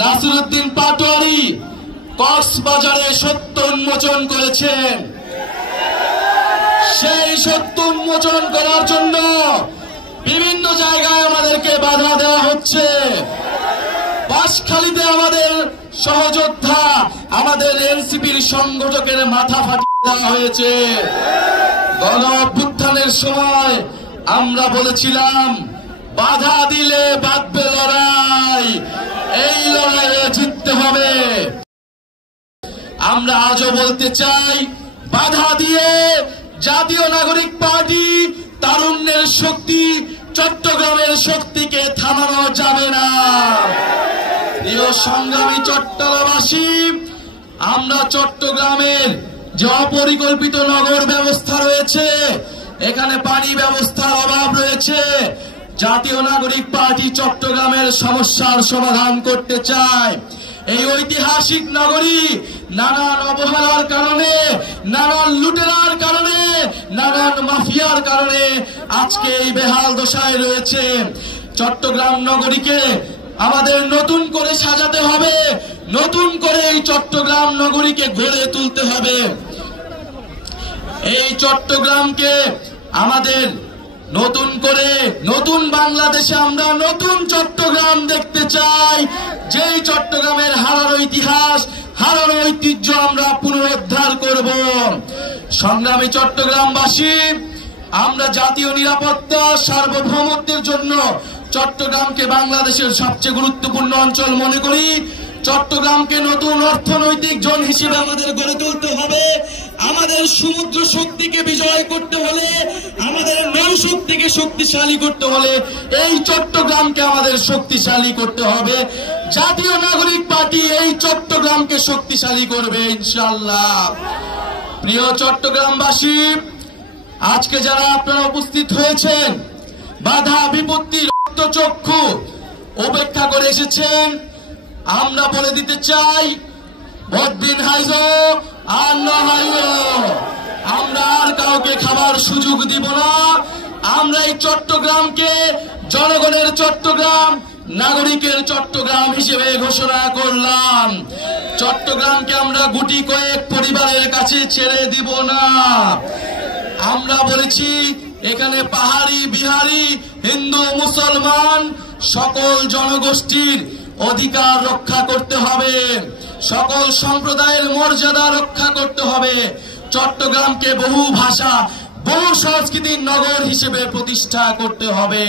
নাসিরউদ্দিন পাটোয়ারি কক্সবাজারে সত্য উন্মোচন করেছেন। সেই সত্য উন্মোচন করার জন্য বিভিন্ন জায়গায় আমাদেরকে বাধা দেওয়া হচ্ছে। বাঁশখালীতে আমাদের সহযোদ্ধা, আমাদের এনসিপির সংগঠকের মাথা ফাটিয়ে দেওয়া হয়েছে। গণ অভ্যুত্থানের সময় আমরা বলেছিলাম বাধা দিলে বাঁধবে লড়াই, এই লড়াইয়ে জিততে হবে। আমরা আজও বলতে চাই, বাধা দিয়ে জাতীয় নাগরিক পার্টি তারুণ্যের শক্তি, চট্টগ্রামের শক্তিকে থামানো যাবে না। প্রিয় সংগ্রামী চট্টগ্রামবাসী, আমরা চট্টগ্রামের যে অপরিকল্পিত নগর ব্যবস্থা রয়েছে, এখানে পানি ব্যবস্থার অভাব রয়েছে। জাতীয় নাগরিক পার্টি চট্টগ্রামের সমস্যার সমাধান করতে চায়। এই ঐতিহাসিক নগরী নানান অবহেলার কারণে, নানান লুটেরার কারণে, নানান মাফিয়ার কারণে আজকে এই বেহাল দশায় রয়েছে। চট্টগ্রাম নগরীকে আমাদের নতুন করে সাজাতে হবে, নতুন করে এই চট্টগ্রাম নগরীকে গড়ে তুলতে হবে। এই চট্টগ্রামকে আমাদের নতুন করে, নতুন বাংলাদেশে আমরা নতুন চট্টগ্রাম দেখতে চাই, যেই চট্টগ্রামের হারানো ইতিহাস, হারানো ঐতিহ্য আমরা পুনরুদ্ধার করব। সংগ্রামী চট্টগ্রামবাসী, আমরা জাতীয় নিরাপত্তা, সার্বভৌমত্বের জন্য চট্টগ্রামকে বাংলাদেশের সবচেয়ে গুরুত্বপূর্ণ অঞ্চল মনে করি। চট্টগ্রামকে নতুন অর্থনৈতিক জোন হিসেবে আমাদের গড়ে তুলতে হবে। আমাদের সমুদ্র শক্তিকে বিজয় করতে হলে, আমাদের নৌশক্তিকে শক্তিশালী করতে হলে এই চট্টগ্রামকে আমাদের শক্তিশালী করতে হবে। জাতীয় নাগরিক পার্টি এই চট্টগ্রামকে শক্তিশালী করবে ইনশাআল্লাহ। প্রিয় চট্টগ্রামবাসী, আজকে যারা আপনারা উপস্থিত হয়েছেন, বাধা বিপত্তি রক্তচক্ষু উপেক্ষা করে এসেছেন, আমরা বলে দিতে চাই, ভোট দিন হাইজো আর না হাইজো, আমরা আর কাউকে খাবার সুযোগ দিব না। আমরা এই চট্টগ্রামকে জনগণের চট্টগ্রাম, নাগরিকের চট্টগ্রাম হিসেবে ঘোষণা করলাম। চট্টগ্রামকে আমরা গুটি কয়েক পরিবারের কাছে ছেড়ে দিব না। আমরা বলেছি, এখানে পাহাড়ি, বিহারি, হিন্দু, মুসলমান সকল জনগোষ্ঠীর অধিকার রক্ষা করতে হবে, সকল সম্প্রদায়ের মর্যাদা রক্ষা করতে হবে। চট্টগ্রামকে বহু ভাষা, বহু সংস্কৃতির নগর হিসেবে প্রতিষ্ঠা করতে হবে।